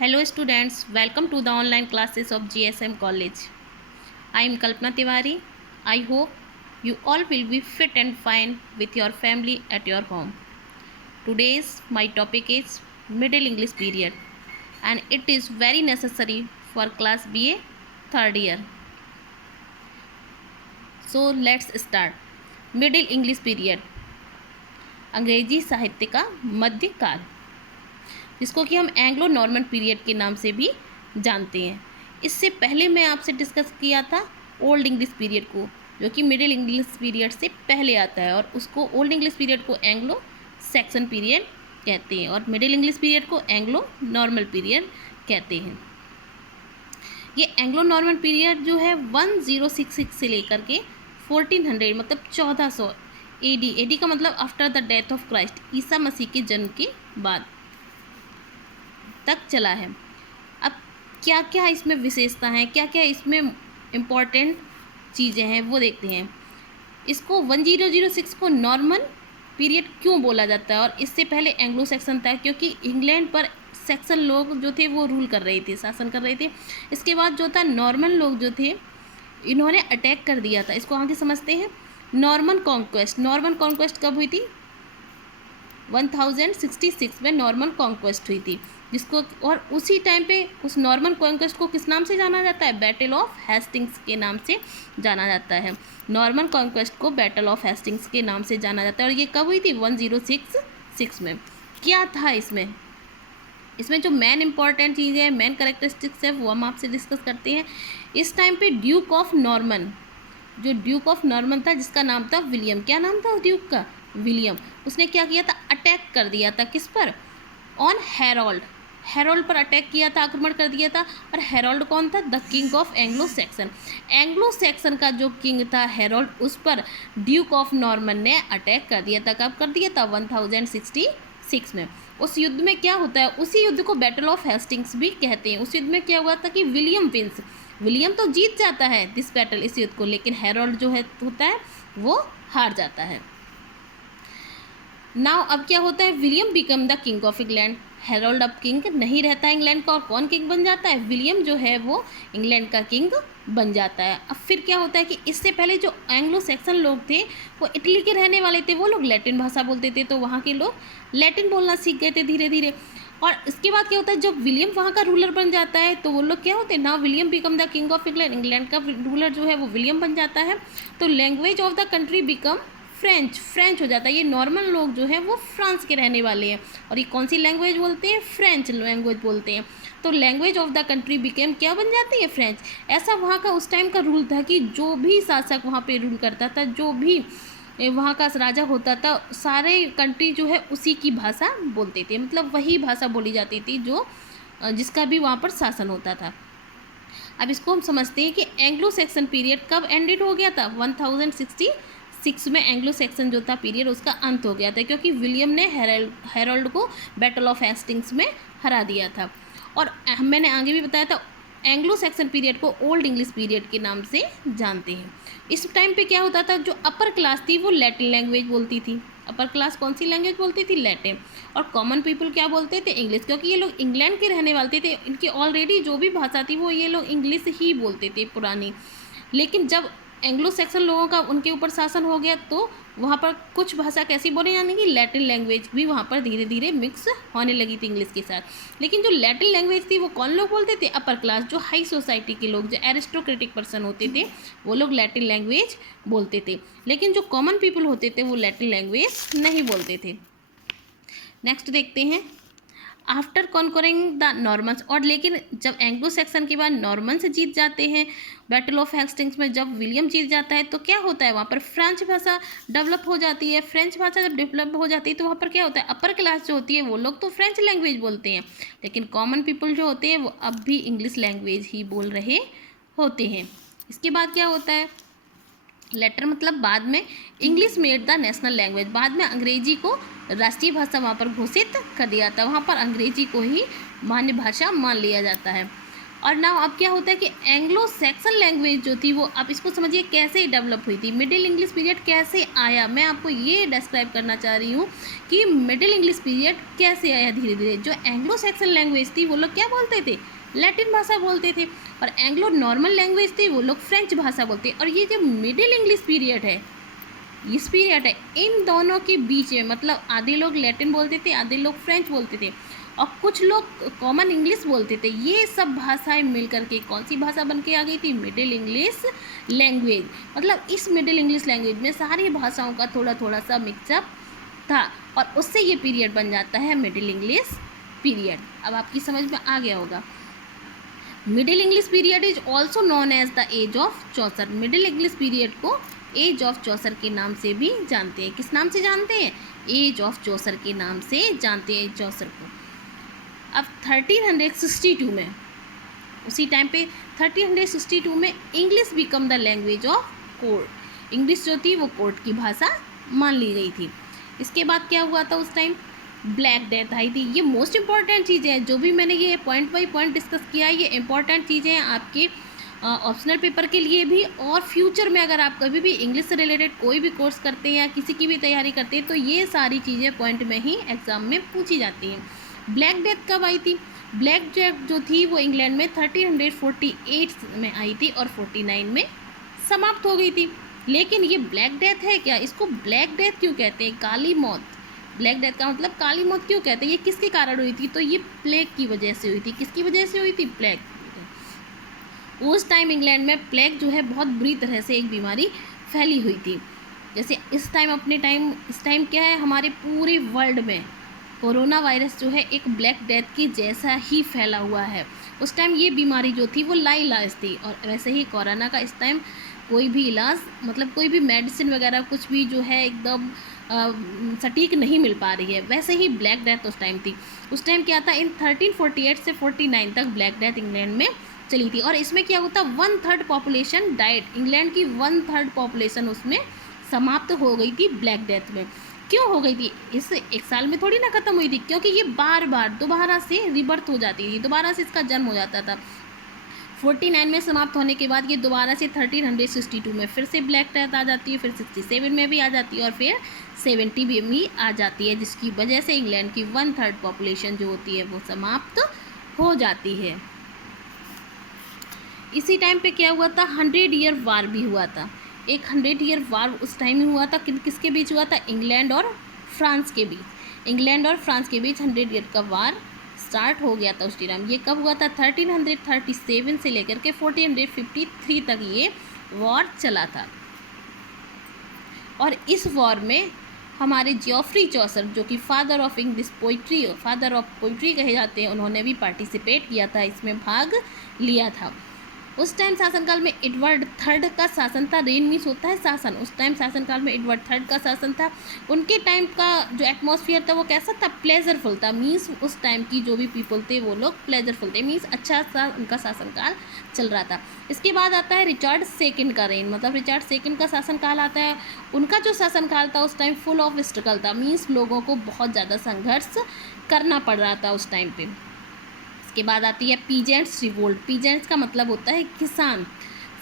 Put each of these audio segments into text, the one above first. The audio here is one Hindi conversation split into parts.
Hello students, welcome to the online classes of GSM College. I am Kalpana Tiwari. I hope you all will be fit and fine with your family at your home. Today's my topic is Middle English period and it is very necessary for class BA third year. So let's start. Middle English period, अंग्रेजी साहित्य का मध्यकाल, जिसको कि हम एंग्लो नॉर्मन पीरियड के नाम से भी जानते हैं। इससे पहले मैं आपसे डिस्कस किया था ओल्ड इंग्लिश पीरियड को, जो कि मिडिल इंग्लिश पीरियड से पहले आता है, और उसको ओल्ड इंग्लिश पीरियड को एंग्लो सैक्सन पीरियड कहते हैं और मिडिल इंग्लिश पीरियड को एंग्लो नॉर्मल पीरियड कहते हैं। ये एंग्लो नॉर्मन पीरियड जो है 1066 से लेकर के 1400 मतलब 1400 एडी का मतलब after the death of Christ, ईसा मसीह के जन्म के बाद तक चला है। अब क्या क्या इसमें विशेषता हैं, क्या क्या इसमें इम्पॉर्टेंट चीज़ें हैं, वो देखते हैं। इसको 1006 को नॉर्मन पीरियड क्यों बोला जाता है, और इससे पहले एंग्लो सैक्सन था, क्योंकि इंग्लैंड पर सैक्सन लोग जो थे वो रूल कर रहे थे, शासन कर रहे थे। इसके बाद जो था नॉर्मन लोग जो थे, इन्होंने अटैक कर दिया था। इसको आगे समझते हैं। नॉर्मन कॉन्क्वेस्ट कब हुई थी? 1066 में नॉर्मन कॉन्क्वेस्ट हुई थी, जिसको और उसी टाइम पे उस नॉर्मन कॉन्क्वेस्ट को किस नाम से जाना जाता है? बैटल ऑफ हेस्टिंग्स के नाम से जाना जाता है। नॉर्मन कॉन्क्वेस्ट को बैटल ऑफ हेस्टिंग्स के नाम से जाना जाता है। और ये कब हुई थी? 1066 में। क्या था इसमें जो मेन इंपॉर्टेंट चीज़ें हैं, मेन करेक्टरिस्टिक्स है, वो हम आपसे डिस्कस करते हैं। इस टाइम पे ड्यूक ऑफ नॉर्मन, जो ड्यूक ऑफ नॉर्मन था, जिसका नाम था विलियम, क्या नाम था उस ड्यूक का? विलियम। उसने क्या किया था? अटैक कर दिया था। किस पर? ऑन हेरोल्ड पर अटैक किया था, आक्रमण कर दिया था। और हेरोल्ड कौन था? The king of Anglo Saxon का जो किंग था हेरोल्ड, उस पर ड्यूक ऑफ नॉर्मन ने अटैक कर दिया था। कब कर दिया था? 1066 में। उस युद्ध में क्या होता है? उसी युद्ध को बैटल ऑफ हेस्टिंग्स भी कहते हैं। उस युद्ध में क्या हुआ था कि विलियम तो जीत जाता है दिस बैटल, इस युद्ध को, लेकिन हेरोल्ड जो है होता है वो हार जाता है। नाउ अब क्या होता है? William become the king of England. Harold अब किंग नहीं रहता है इंग्लैंड का, और कौन किंग बन जाता है? विलियम जो है वो इंग्लैंड का किंग बन जाता है। अब फिर क्या होता है कि इससे पहले जो एंग्लो सैक्सन लोग थे, वो इटली के रहने वाले थे, वो लोग लैटिन भाषा बोलते थे, तो वहाँ के लोग लैटिन बोलना सीख गए थे धीरे धीरे। और इसके बाद क्या होता है? जब विलियम वहाँ का रूलर बन जाता है, तो वो लोग क्या होते हैं? Now William become the king of England, England का रूलर जो है वो विलियम बन जाता है। तो language of the country become French हो जाता है। ये नॉर्मल लोग जो हैं वो फ्रांस के रहने वाले हैं, और ये कौन सी लैंग्वेज बोलते हैं? फ्रेंच लैंग्वेज बोलते हैं। तो language of the country became क्या बन जाती है? फ्रेंच। ऐसा वहाँ का उस टाइम का रूल था कि जो भी शासक वहाँ पे रूल करता था, जो भी वहाँ का राजा होता था, सारे कंट्री जो है उसी की भाषा बोलते थे, मतलब वही भाषा बोली जाती थी जो जिसका भी वहाँ पर शासन होता था। अब इसको हम समझते हैं कि एंग्लो सैक्सन पीरियड कब एंडेड हो गया था? 1066 में एंग्लो सैक्सन जो था पीरियड, उसका अंत हो गया था, क्योंकि विलियम ने हेरोल्ड को बैटल ऑफ हेस्टिंग्स में हरा दिया था। और मैंने आगे भी बताया था, एंग्लो सैक्सन पीरियड को ओल्ड इंग्लिश पीरियड के नाम से जानते हैं। इस टाइम पे क्या होता था? जो अपर क्लास थी वो लैटिन लैंग्वेज बोलती थी। अपर क्लास कौन सी लैंग्वेज बोलती थी? लैटिन। और कॉमन पीपल क्या बोलते थे? इंग्लिश, क्योंकि ये लोग इंग्लैंड के रहने वाले थे, इनकी ऑलरेडी जो भी भाषा थी वो ये लोग इंग्लिश ही बोलते थे पुरानी। लेकिन जब एंग्लो सैक्सन लोगों का उनके ऊपर शासन हो गया, तो वहाँ पर कुछ भाषा कैसी बोली जाने की? लैटिन लैंग्वेज भी वहाँ पर धीरे धीरे मिक्स होने लगी थी इंग्लिश के साथ। लेकिन जो लैटिन लैंग्वेज थी वो कौन लोग बोलते थे? अपर क्लास, जो हाई सोसाइटी के लोग, जो एरिस्टोक्रेटिक पर्सन होते थे, वो लोग लैटिन लैंग्वेज बोलते थे। लेकिन जो कॉमन पीपल होते थे वो लैटिन लैंग्वेज नहीं बोलते थे। नेक्स्ट देखते हैं, आफ्टर कॉन्करिंग द नॉर्मन्स, और लेकिन जब एंग्लो सैक्सन के बाद नॉर्मन्स जीत जाते हैं बैटल ऑफ हेस्टिंग्स में, जब विलियम जीत जाता है, तो क्या होता है? वहाँ पर फ्रेंच भाषा डेवलप हो जाती है। फ्रेंच भाषा जब डेवलप हो जाती है तो वहाँ पर क्या होता है? अपर क्लास जो होती है वो लोग तो फ्रेंच लैंग्वेज बोलते हैं, लेकिन कॉमन पीपल जो होते हैं वो अब भी इंग्लिश लैंग्वेज ही बोल रहे होते हैं। इसके बाद क्या होता है? लेटर मतलब बाद में English made the national language, बाद में अंग्रेजी को राष्ट्रीय भाषा वहाँ पर घोषित कर दिया था। वहाँ पर अंग्रेजी को ही मान्य भाषा मान लिया जाता है। और नाउ अब क्या होता है कि एंग्लो सैक्सन लैंग्वेज जो थी वो, आप इसको समझिए कैसे डेवलप हुई थी, मिडिल इंग्लिश पीरियड कैसे आया। मैं आपको ये डिस्क्राइब करना चाह रही हूँ कि मिडिल इंग्लिश पीरियड कैसे आया धीरे धीरे। जो एंग्लो सैक्सन लैंग्वेज थी वो लोग क्या बोलते थे, लैटिन भाषा बोलते थे, और एंग्लो नॉर्मल लैंग्वेज थी वो लोग फ्रेंच भाषा बोलते। और ये जो मिडिल इंग्लिश पीरियड है, इस पीरियड है, इन दोनों के बीच में, मतलब आधे लोग लैटिन बोलते थे, आधे लोग फ्रेंच बोलते थे, और कुछ लोग कॉमन इंग्लिश बोलते थे। ये सब भाषाएं मिलकर के कौन सी भाषा बन के आ गई थी, मिडिल इंग्लिश लैंग्वेज। मतलब इस मिडिल इंग्लिश लैंग्वेज में सारी भाषाओं का थोड़ा थोड़ा सा मिक्सअप था, और उससे ये पीरियड बन जाता है मिडिल इंग्लिश पीरियड। अब आपकी समझ में आ गया होगा। Middle English period is also known as the age of Chaucer. Middle English period को एज ऑफ चौसर के नाम से भी जानते हैं। किस नाम से जानते हैं, एज ऑफ चौसर के नाम से जानते हैं चौसर को। अब 1362 में, उसी टाइम पे 1362 में English become the language of court. English जो थी वो कोर्ट की भाषा मान ली गई थी। इसके बाद क्या हुआ था, उस टाइम ब्लैक डेथ आई थी। ये मोस्ट इंपॉर्टेंट चीज़ें हैं, जो भी मैंने ये पॉइंट बाई पॉइंट डिस्कस किया है, ये इंपॉर्टेंट चीज़ें हैं आपके ऑप्शनल पेपर के लिए भी, और फ्यूचर में अगर आप कभी भी इंग्लिश से रिलेटेड कोई भी कोर्स करते हैं या किसी की भी तैयारी करते हैं तो ये सारी चीज़ें पॉइंट में ही एग्ज़ाम में पूछी जाती हैं। ब्लैक डेथ कब आई थी, ब्लैक डेथ जो थी वो इंग्लैंड में 1348 में आई थी और 49 में समाप्त हो गई थी। लेकिन ये ब्लैक डेथ है क्या, इसको ब्लैक डेथ क्यों कहते हैं, काली मौत, ब्लैक डेथ का मतलब काली मौत क्यों कहते हैं, ये किसके कारण हुई थी, तो ये प्लेग की वजह से हुई थी। किसकी वजह से हुई थी, प्लेग। उस टाइम इंग्लैंड में प्लेग जो है बहुत बुरी तरह से एक बीमारी फैली हुई थी। जैसे इस टाइम इस टाइम क्या है, हमारे पूरे वर्ल्ड में कोरोना वायरस जो है एक ब्लैक डेथ की जैसा ही फैला हुआ है। उस टाइम ये बीमारी जो थी वो लाइलाज थी, और वैसे ही कोरोना का इस टाइम कोई भी इलाज, मतलब कोई भी मेडिसिन वगैरह कुछ भी जो है एकदम सटीक नहीं मिल पा रही है। वैसे ही ब्लैक डेथ उस टाइम थी। उस टाइम क्या था, इन 1348 से 49 तक ब्लैक डेथ इंग्लैंड में चली थी, और इसमें क्या होता, 1/3 पॉपुलेशन डाइड। इंग्लैंड की 1/3 पॉपुलेशन उसमें समाप्त हो गई थी ब्लैक डेथ में। क्यों हो गई थी, इस एक साल में थोड़ी ना ख़त्म हुई थी, क्योंकि ये बार बार दोबारा से रिबर्थ हो जाती थी, दोबारा से इसका जन्म हो जाता था। 49 में समाप्त होने के बाद ये दोबारा से 1362 में फिर से ब्लैक डेथ आ जाती है, फिर 67 में भी आ जाती है, और फिर 70 में भी आ जाती है, जिसकी वजह से इंग्लैंड की 1/3 पॉपुलेशन जो होती है वो समाप्त हो जाती है। इसी टाइम पे क्या हुआ था, 100 ईयर वार भी हुआ था। एक 100 ईयर वार उस टाइम में हुआ था, किसके बीच हुआ था, इंग्लैंड और फ्रांस के बीच। इंग्लैंड और फ्रांस के बीच 100 ईयर का वार स्टार्ट हो गया था उस टाइम। ये कब हुआ था, 1337 से लेकर के 1453 तक ये वॉर चला था। और इस वॉर में हमारे जियोफ्री चौसर, जो कि father of English poetry, father of poetry कहे जाते हैं, उन्होंने भी पार्टिसिपेट किया था, इसमें भाग लिया था। उस टाइम शासनकाल में एडवर्ड थर्ड का शासन था। रेन मीन्स होता है शासन। उस टाइम शासनकाल में एडवर्ड थर्ड का शासन था। उनके टाइम का जो एटमॉस्फेयर था वो कैसा था, प्लेजरफुल था। मीन्स उस टाइम की जो भी पीपल थे वो लोग प्लेजरफुल थे, मीन्स अच्छा सा उनका शासनकाल चल रहा था। इसके बाद आता है रिचर्ड सेकंड का रेन, मतलब रिचर्ड सेकंड का शासनकाल आता है। उनका जो शासनकाल था उस टाइम फुल ऑफ स्ट्रगल था, मीन्स लोगों को बहुत ज़्यादा संघर्ष करना पड़ रहा था उस टाइम पे। इसके बाद आती है पीजेंट्स रिवोल्ट। पीजेंट्स का मतलब होता है किसान,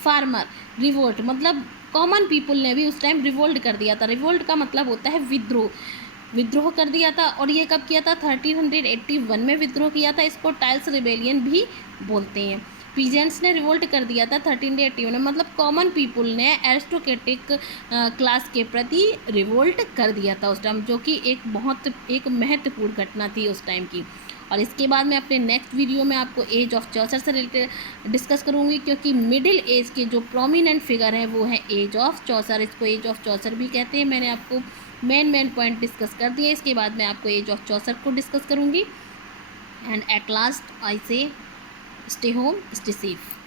फार्मर। रिवोल्ट मतलब कॉमन पीपल ने भी उस टाइम रिवोल्ट कर दिया था। रिवोल्ट का मतलब होता है विद्रोह, विद्रोह कर दिया था। और ये कब किया था, 1381 में विद्रोह किया था। इसको टाइल्स रिबेलियन भी बोलते हैं। पीजेंट्स ने रिवोल्ट कर दिया था 1381 में, मतलब कॉमन पीपल ने एरिस्टोक्रेटिक क्लास के प्रति रिवोल्ट कर दिया था उस टाइम, जो कि एक महत्वपूर्ण घटना थी उस टाइम की। और इसके बाद मैं अपने नेक्स्ट वीडियो में आपको एज ऑफ चौसर से रिलेटेड डिस्कस करूँगी, क्योंकि मिडिल एज के जो प्रोमिनेंट फिगर है वो है एज ऑफ चौसर। इसको एज ऑफ चौसर भी कहते हैं। मैंने आपको मेन पॉइंट डिस्कस कर दिए। इसके बाद मैं आपको एज ऑफ चौसर को डिस्कस करूँगी। एंड एट लास्ट आई से स्टे होम, स्टे सेफ।